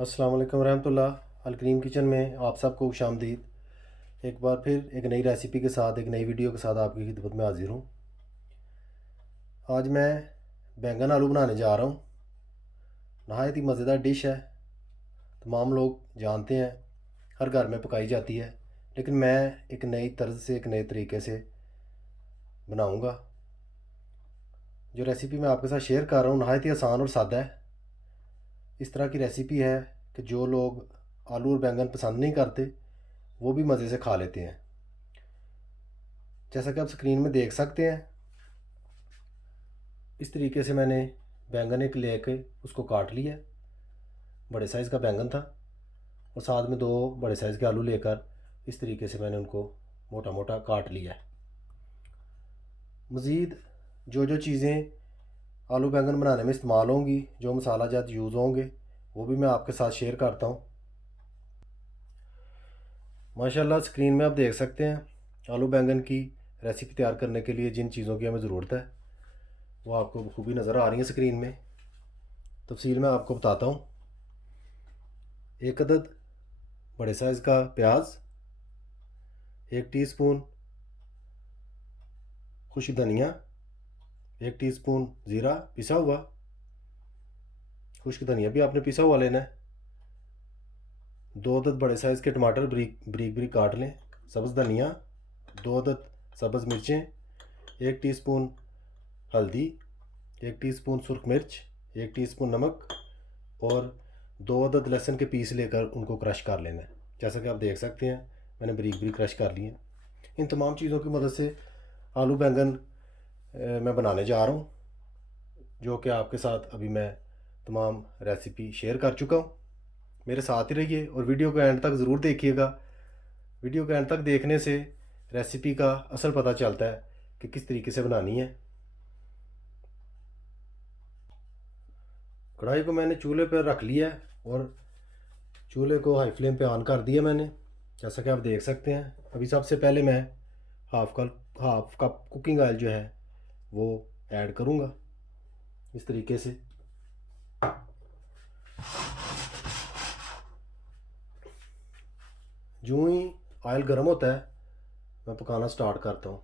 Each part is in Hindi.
अस्सलाम वालेकुम रहमतुल्लाह। अलकरीम किचन में आप सबको खुशामदीद। एक बार फिर एक नई रेसिपी के साथ, एक नई वीडियो के साथ आपकी खिदमत में हाजिर हूँ। आज मैं बैंगन आलू बनाने जा रहा हूँ। नहायत ही मज़ेदार डिश है, तमाम लोग जानते हैं, हर घर में पकाई जाती है, लेकिन मैं एक नई तर्ज से, एक नए तरीके से बनाऊँगा। जो रेसिपी मैं आपके साथ शेयर कर रहा हूँ नहायत ही आसान और सादा है। इस तरह की रेसिपी है कि जो लोग आलू और बैंगन पसंद नहीं करते वो भी मज़े से खा लेते हैं। जैसा कि आप स्क्रीन में देख सकते हैं, इस तरीके से मैंने बैंगन एक लेके उसको काट लिया। बड़े साइज़ का बैंगन था और साथ में 2 बड़े साइज़ के आलू लेकर इस तरीके से मैंने उनको मोटा मोटा काट लिया है। मज़ीद जो जो चीज़ें आलू बैंगन बनाने में इस्तेमाल होंगी, जो मसाला जात यूज़ होंगे, वो भी मैं आपके साथ शेयर करता हूँ। माशाल्लाह स्क्रीन में आप देख सकते हैं आलू बैंगन की रेसिपी तैयार करने के लिए जिन चीज़ों की हमें ज़रूरत है वो आपको बखूबी नज़र आ रही है स्क्रीन में। तफसील में आपको बताता हूँ। 1 अदद बड़े साइज़ का प्याज, 1 टीस्पून खुश्क धनिया, 1 टीस्पून ज़ीरा पिसा हुआ। खुश्क धनिया भी आपने पिसा हुआ लेना है। 2 अदद बड़े साइज़ के टमाटर बरीक बरीक काट लें। सब्ज़ धनिया, 2 अदद सब्ज़ मिर्चें, 1 टीस्पून हल्दी, 1 टीस्पून सुरख मिर्च, 1 टीस्पून नमक और 2 अदद लहसुन के पीस लेकर उनको क्रश कर लेना है। जैसा कि आप देख सकते हैं मैंने बरीक क्रश कर लिए। इन तमाम चीज़ों की मदद से आलू बैंगन मैं बनाने जा रहा हूँ, जो कि आपके साथ अभी मैं तमाम रेसिपी शेयर कर चुका हूँ। मेरे साथ ही रहिए और वीडियो को एंड तक ज़रूर देखिएगा। वीडियो को एंड तक देखने से रेसिपी का असल पता चलता है कि किस तरीके से बनानी है। कढ़ाई को मैंने चूल्हे पर रख लिया है और चूल्हे को हाई फ्लेम पे ऑन कर दिया मैंने, जैसा कि आप देख सकते हैं। अभी सबसे पहले मैं हाफ कप कुकिंग ऑयल जो है वो ऐड करूँगा इस तरीके से। यूँ ही ऑयल गर्म होता है मैं पकाना स्टार्ट करता हूँ।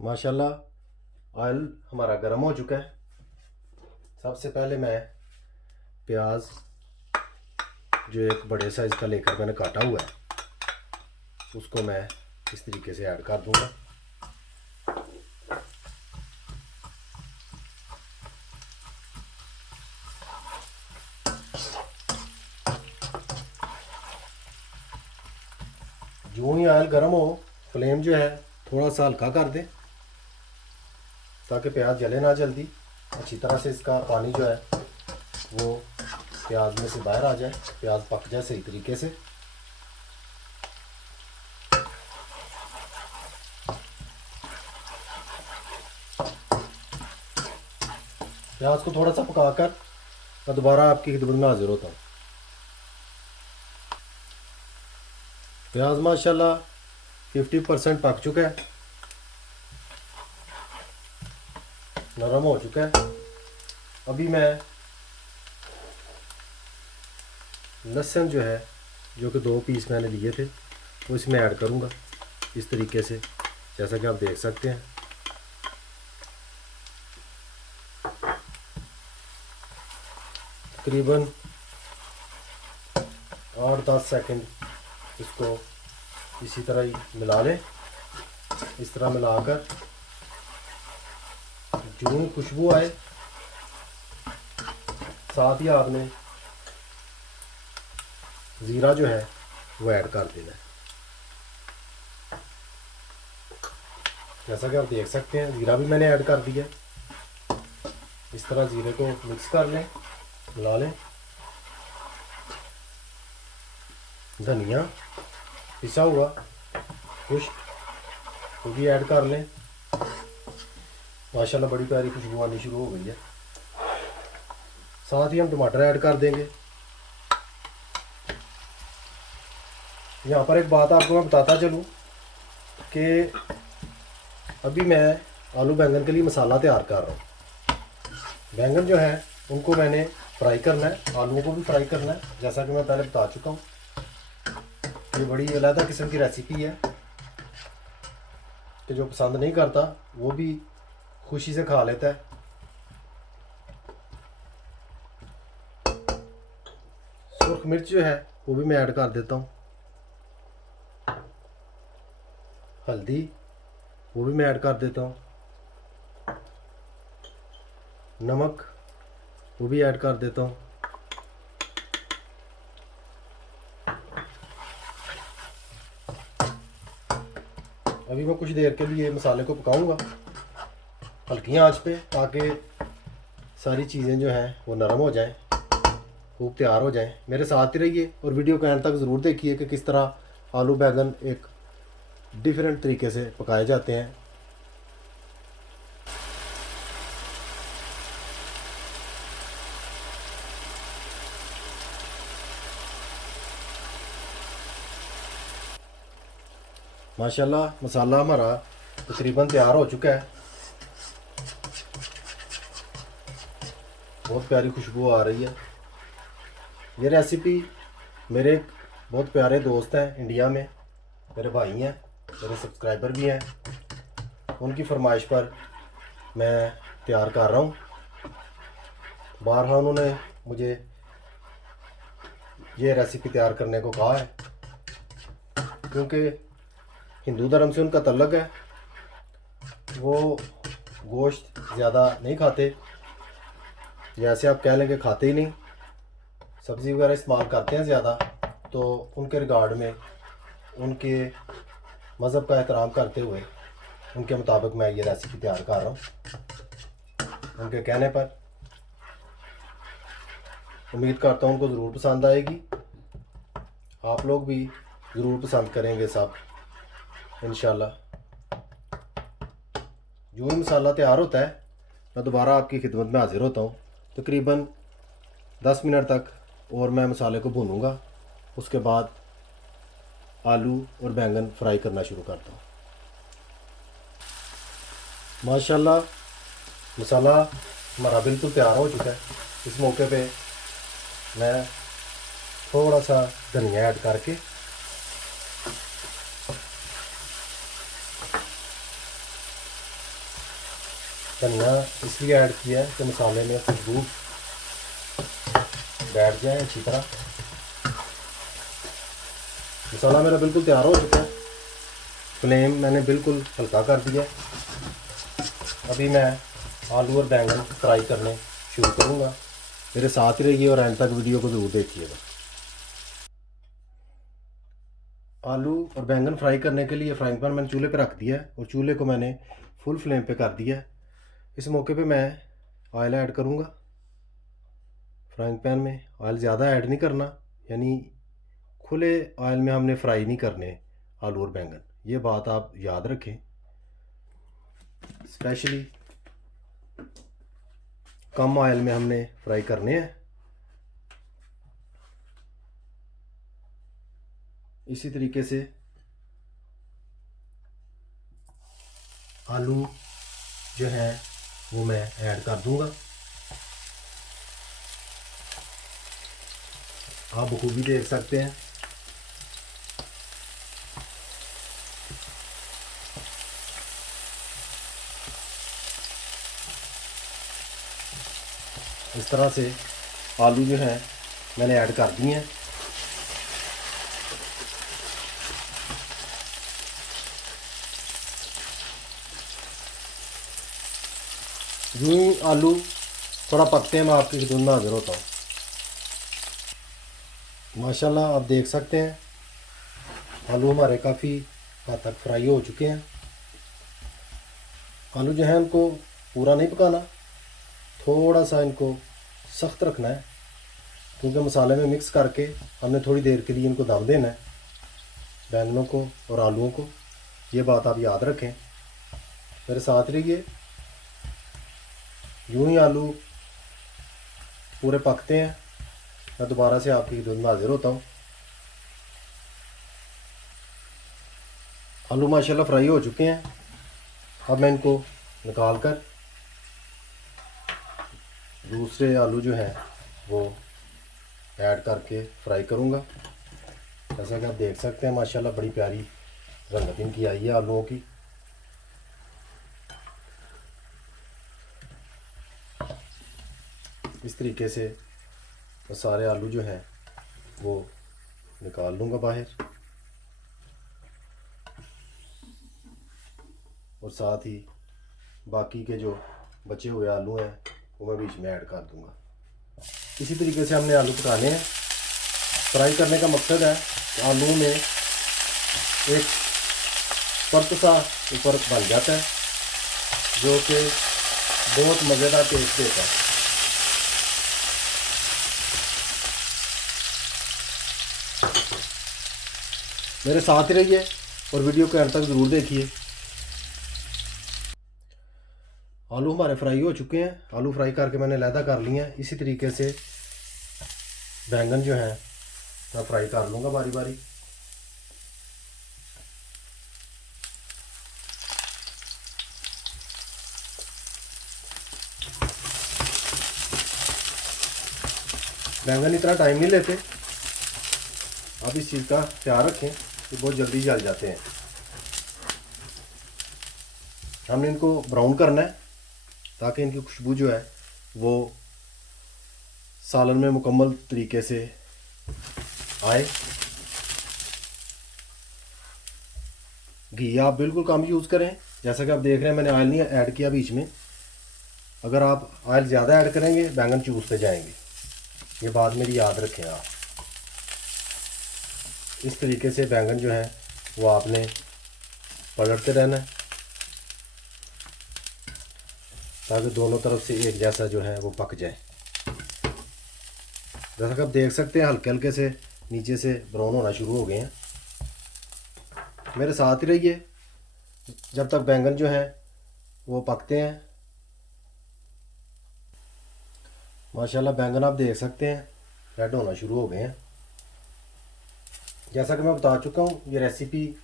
माशाल्लाह ऑयल हमारा गर्म हो चुका है। सबसे पहले मैं प्याज जो एक बड़े साइज़ का लेकर मैंने काटा हुआ है उसको मैं इस तरीके से ऐड कर दूंगा। यूँ ही ऑयल गर्म हो फ्लेम जो है थोड़ा सा हल्का कर दें ताकि प्याज जले ना जल्दी। अच्छी तरह से इसका पानी जो है वो प्याज में से बाहर आ जाए, प्याज पक जाए सही तरीके से। प्याज को थोड़ा सा पकाकर मैं दोबारा आपकी खिदमत में हाजिर होता हूँ। प्याज माशाल्लाह 50% पक चुका है, नरम हो चुका है। अभी मैं लहसुन जो है, जो कि 2 पीस मैंने लिए थे, वो इसमें ऐड करूँगा इस तरीके से, जैसा कि आप देख सकते हैं। तकरीबन 8-10 सेकंड इसको इसी तरह ही मिला लें। इस तरह मिलाकर जो खुशबू आए, साथ ही आपने ज़ीरा जो है वो ऐड कर देना है। जैसा कि आप देख सकते हैं ज़ीरा भी मैंने ऐड कर दिया। इस तरह ज़ीरे को मिक्स कर लें, मिला लें। धनिया पिसा हुआ खुश्क वो भी ऐड कर लें। माशाल्लाह बड़ी प्यारी खुशबू आनी शुरू हो गई है। साथ ही हम टमाटर ऐड कर देंगे। यहाँ पर एक बात आपको मैं बताता चलूँ कि अभी मैं आलू बैंगन के लिए मसाला तैयार कर रहा हूँ। बैंगन जो है उनको मैंने फ्राई करना है, आलूओं को भी फ्राई करना है, जैसा कि मैं पहले बता चुका हूँ। ये बड़ी अलग किस्म की रेसिपी है कि जो पसंद नहीं करता वो भी खुशी से खा लेता है। सुर्ख मिर्च जो है वो भी मैं ऐड कर देता हूँ। हल्दी वो भी मैं ऐड कर देता हूँ। नमक वो भी ऐड कर देता हूँ। अभी मैं कुछ देर के लिए मसाले को पकाऊंगा हल्की आंच पे, ताकि सारी चीज़ें जो हैं वो नरम हो जाएं, खूब तैयार हो जाएं। मेरे साथ ही रहिए और वीडियो को एंड तक ज़रूर देखिए कि किस तरह आलू बैंगन एक डिफरेंट तरीके से पकाए जाते हैं। माशाल्लाह मसाला हमारा तकरीबन तैयार हो चुका है। बहुत प्यारी खुशबू आ रही है। ये रेसिपी मेरे एक बहुत प्यारे दोस्त हैं इंडिया में, मेरे भाई हैं, मेरे सब्सक्राइबर भी हैं, उनकी फरमाइश पर मैं तैयार कर रहा हूँ। बारहा उन्होंने मुझे ये रेसिपी तैयार करने को कहा है, क्योंकि हिंदू धर्म से उनका तल्लक है। वो गोश्त ज़्यादा नहीं खाते, जैसे आप कह लें कि खाते ही नहीं, सब्ज़ी वगैरह इस्तेमाल करते हैं ज़्यादा। तो उनके रिगार्ड में, उनके मज़हब का एहतराम करते हुए, उनके मुताबिक मैं ये रेसिपी तैयार कर रहा हूँ। उनके कहने पर उम्मीद करता हूँ उनको ज़रूर पसंद आएगी। आप लोग भी ज़रूर पसंद करेंगे सब इंशाल्लाह। जो ही मसाला तैयार होता है मैं दोबारा आपकी खिदमत में हाज़िर होता हूँ। तकरीबन 10 मिनट तक और मैं मसाले को भूनूंगा, उसके बाद आलू और बैंगन फ्राई करना शुरू करता हूँ। माशाल्लाह मसाला हमारा बिल्कुल तैयार हो चुका है। इस मौके पे मैं थोड़ा सा धनिया ऐड करके धनिया इसलिए ऐड किया है कि मसाले में खुशबू बैठ जाए अच्छी तरह। मसाला मेरा बिल्कुल तैयार हो चुका है। फ्लेम मैंने बिल्कुल हल्का कर दिया। अभी मैं आलू और बैंगन फ्राई करने शुरू करूँगा। मेरे साथ ही रहिए और एंड तक वीडियो को ज़रूर देखिएगा। आलू और बैंगन फ्राई करने के लिए फ्राइंग पैन मैंने चूल्हे पे रख दिया है और चूल्हे को मैंने फुल फ्लेम पे कर दिया है। इस मौके पे मैं ऑयल ऐड करूँगा। फ्राइंग पैन में ऑयल ज़्यादा ऐड नहीं करना, यानी खुले ऑयल में हमने फ्राई नहीं करने आलू और बैंगन, ये बात आप याद रखें। स्पेशली कम ऑयल में हमने फ्राई करने हैं। इसी तरीके से आलू जो है वो मैं ऐड कर दूंगा। आप बखूबी देख सकते हैं। इस तरह से आलू जो है मैंने ऐड कर दिए हैं। यूं ही आलू थोड़ा पकते हैं मैं आपकी खिदमत में हाजिर होता हूँ। माशाल्लाह आप देख सकते हैं आलू हमारे काफ़ी हद तक फ्राई हो चुके हैं। आलू जो है उनको पूरा नहीं पकाना, थोड़ा सा इनको सख्त रखना है, क्योंकि मसाले में मिक्स करके हमने थोड़ी देर के लिए इनको दम देना है, बैंगनों को और आलूओं को। ये बात आप याद रखें। मेरे साथ रहिए। यूं ही आलू पूरे पकते हैं मैं दोबारा से आपकी खिदमत में हाजिर होता हूँ। आलू माशाल्लाह फ्राई हो चुके हैं। अब मैं इनको निकाल कर दूसरे आलू जो हैं वो ऐड करके फ्राई करूँगा। जैसा कि आप देख सकते हैं माशाल्लाह बड़ी प्यारी रंगत इनकी आई है आलूओं की। इस तरीके से सारे आलू जो हैं वो निकाल लूँगा बाहर, और साथ ही बाकी के जो बचे हुए आलू हैं वो मैं बीच में ऐड कर दूँगा। इसी तरीके से हमने आलू पकाने हैं। फ्राई करने का मकसद है कि आलू में एक परत सा ऊपर बन जाता है जो कि बहुत मज़ेदार टेस्ट देता है। मेरे साथ ही रहिए और वीडियो के अंत तक ज़रूर देखिए। आलू हमारे फ्राई हो चुके हैं। आलू फ्राई करके मैंने अलहदा कर लिए हैं। इसी तरीके से बैंगन जो है मैं फ्राई कर लूँगा बारी बारी। बैंगन इतना टाइम नहीं लेते, आप इस चीज़ का ख्याल रखें कि बहुत जल्दी जल जाते हैं। हमने इनको ब्राउन करना है ताकि इनकी खुशबू जो है वो सालन में मुकम्मल तरीके से आए। घी आप बिल्कुल कम यूज़ करें। जैसा कि आप देख रहे हैं मैंने ऑयल नहीं ऐड किया बीच में। अगर आप ऑयल ज़्यादा ऐड करेंगे बैंगन चूसते जाएंगे, ये बात मेरी याद रखें आप। इस तरीके से बैंगन जो है वो आपने पलटते रहना है ताकि दोनों तरफ से एक जैसा जो है वो पक जाए। जैसा कि आप देख सकते हैं हल्के हल्के से नीचे से ब्राउन होना शुरू हो गए हैं। मेरे साथ ही रहिए जब तक बैंगन जो है वो पकते हैं। माशाल्लाह बैंगन आप देख सकते हैं रेड होना शुरू हो गए हैं। जैसा कि मैं बता चुका हूँ, ये रेसिपी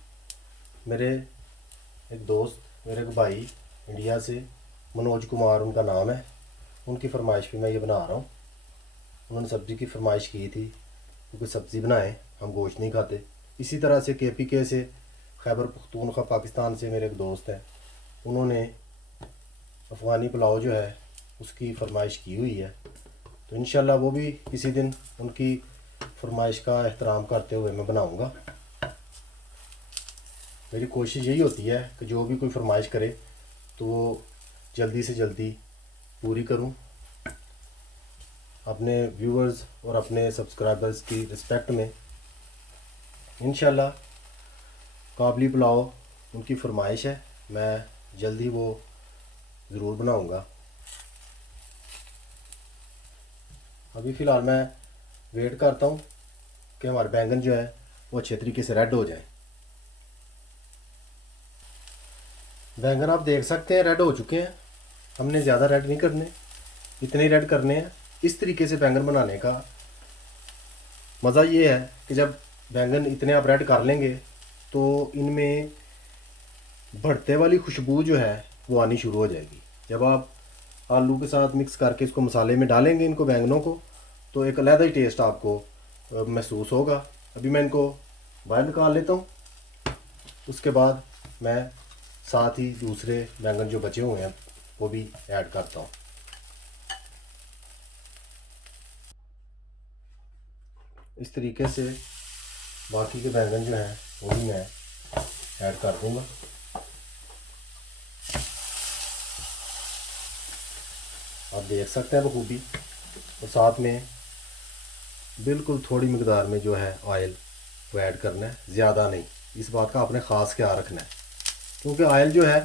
मेरे एक दोस्त, मेरे एक भाई इंडिया से, मनोज कुमार उनका नाम है, उनकी फरमाइश पे मैं ये बना रहा हूँ। उन्होंने सब्ज़ी की फरमाइश की थी क्योंकि सब्ज़ी बनाएं, हम गोश्त नहीं खाते। इसी तरह से KPK से, खैबर पख्तूनख्वा पाकिस्तान से मेरे एक दोस्त हैं, उन्होंने अफ़गानी पुलाव जो है उसकी फरमाइश की हुई है। तो इंशाल्लाह वो भी किसी दिन उनकी फरमाइश का एहतराम करते हुए मैं बनाऊंगा। मेरी कोशिश यही होती है कि जो भी कोई फरमाइश करे तो वो जल्दी से जल्दी पूरी करूं, अपने व्यूअर्स और अपने सब्सक्राइबर्स की रिस्पेक्ट में। इंशाल्लाह काबली पुलाव उनकी फरमाइश है, मैं जल्दी वो ज़रूर बनाऊंगा। अभी फ़िलहाल मैं वेट करता हूँ कि हमारे बैंगन जो है वो अच्छे तरीके से रेड हो जाए। बैंगन आप देख सकते हैं रेड हो चुके हैं। हमने ज़्यादा रेड नहीं करने, इतने ही रेड करने हैं। इस तरीके से बैंगन बनाने का मज़ा ये है कि जब बैंगन इतने आप रेड कर लेंगे तो इनमें भरते वाली खुशबू जो है वो आनी शुरू हो जाएगी। जब आप आलू के साथ मिक्स करके इसको मसाले में डालेंगे इनको, बैंगनों को, तो एक अलग ही टेस्ट आपको महसूस होगा। अभी मैं इनको बाहर निकाल लेता हूँ, उसके बाद मैं साथ ही दूसरे बैंगन जो बचे हुए हैं वो भी ऐड करता हूँ। इस तरीके से बाकी के बैंगन जो हैं वो भी मैं ऐड कर दूँगा। आप देख सकते हैं बखूबी। और साथ में बिल्कुल थोड़ी मकदार में जो है ऑयल वो ऐड करना है, ज़्यादा नहीं। इस बात का आपने ख़ास ख्याल रखना है क्योंकि ऑयल जो है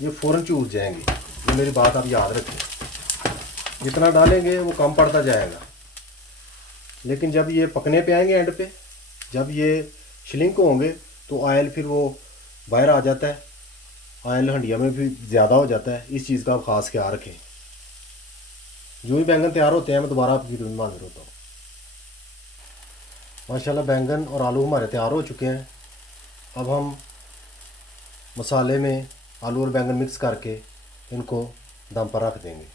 ये फ़ौरन चूस जाएंगे। ये मेरी बात आप याद रखें। जितना डालेंगे वो कम पड़ता जाएगा, लेकिन जब ये पकने पे आएंगे एंड पे, जब ये श्रिंक होंगे तो ऑयल फिर वो बाहर आ जाता है, ऑयल हंडिया में भी ज़्यादा हो जाता है। इस चीज़ का आप ख़ास ख्याल रखें। जो भी बैंगन तैयार होते हैं मैं दोबारा आपकी खिदमत में हाजिर होता हूँ। माशाल्लाह बैंगन और आलू हमारे तैयार हो चुके हैं। अब हम मसाले में आलू और बैंगन मिक्स करके इनको दम पर रख देंगे।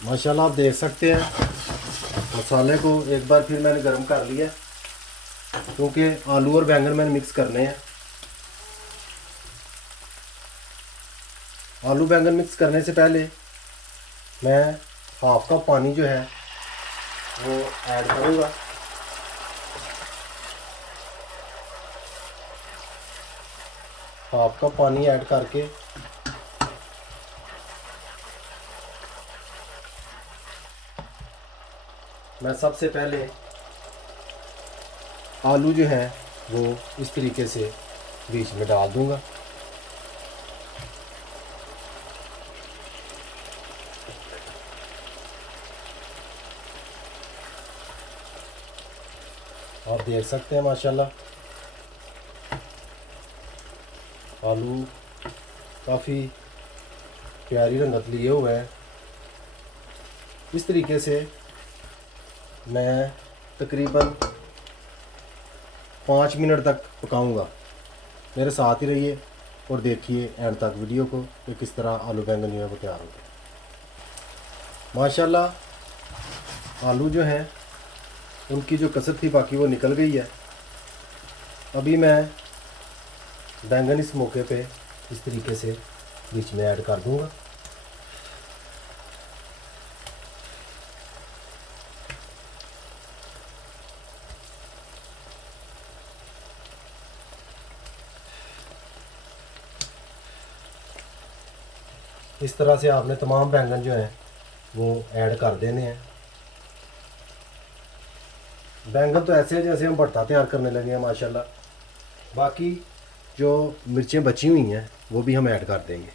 माशाल्लाह आप देख सकते हैं मसाले को एक बार फिर मैंने गर्म कर लिया, क्योंकि आलू और बैंगन मैंने मिक्स करने हैं। आलू बैंगन मिक्स करने से पहले मैं हाफ कप पानी जो है वो ऐड करूँगा। हाफ कप पानी ऐड करके मैं सबसे पहले आलू जो हैं वो इस तरीके से बीच में डाल दूंगा। आप देख सकते हैं माशाल्लाह आलू काफ़ी प्यारी रंगत लिए हुए हैं। इस तरीके से मैं तकरीबन 5 मिनट तक पकाऊंगा। मेरे साथ ही रहिए और देखिए एंड तक वीडियो को कि किस तरह आलू बैंगन जो है वो तैयार होते हैं। माशाल्लाह आलू जो हैं उनकी जो कसर थी बाकी वो निकल गई है। अभी मैं बैंगन इस मौके पे इस तरीके से बीच में ऐड कर दूंगा। इस तरह से आपने तमाम बैंगन जो हैं वो ऐड कर देने हैं। बैंगन तो ऐसे हैं जैसे हम भरता तैयार करने लगे हैं माशाल्लाह। बाकी जो मिर्चें बची हुई हैं वो भी हम ऐड कर देंगे।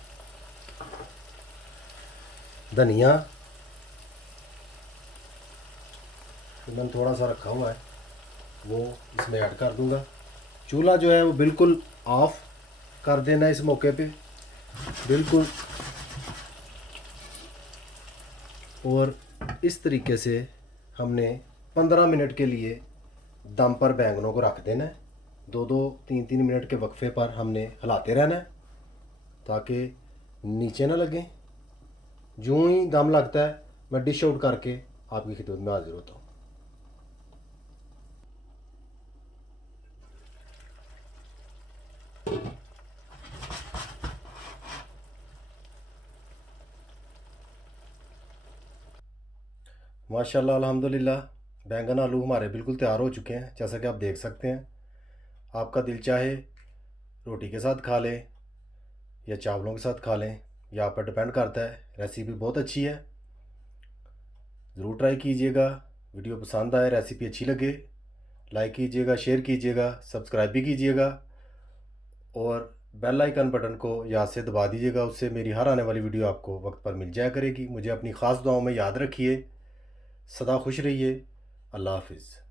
धनिया मैंने थोड़ा सा रखा हुआ है वो इसमें ऐड कर दूंगा। चूल्हा जो है वो बिल्कुल ऑफ कर देना इस मौके पे, बिल्कुल। और इस तरीके से हमने 15 मिनट के लिए दम पर बैंगनों को रख देना है। 2-2 3-3 मिनट के वक्फे पर हमने हिलाते रहना है ताकि नीचे ना लगें। जो ही दम लगता है मैं डिश आउट करके आपकी खिदमत में हाजिर होता हूँ। माशाल्लाह अल्हम्दुलिल्लाह बैंगन आलू हमारे बिल्कुल तैयार हो चुके हैं, जैसा कि आप देख सकते हैं। आपका दिल चाहे रोटी के साथ खा लें या चावलों के साथ खा लें, यह आप पर डिपेंड करता है। रेसिपी बहुत अच्छी है, ज़रूर ट्राई कीजिएगा। वीडियो पसंद आए, रेसिपी अच्छी लगे, लाइक कीजिएगा, शेयर कीजिएगा, सब्सक्राइब भी कीजिएगा और बेल आइकन बटन को याद से दबा दीजिएगा। उससे मेरी हर आने वाली वीडियो आपको वक्त पर मिल जाया करेगी। मुझे अपनी ख़ास दुआओं में याद रखिए। सदा खुश रहिए। अल्लाह हाफिज़।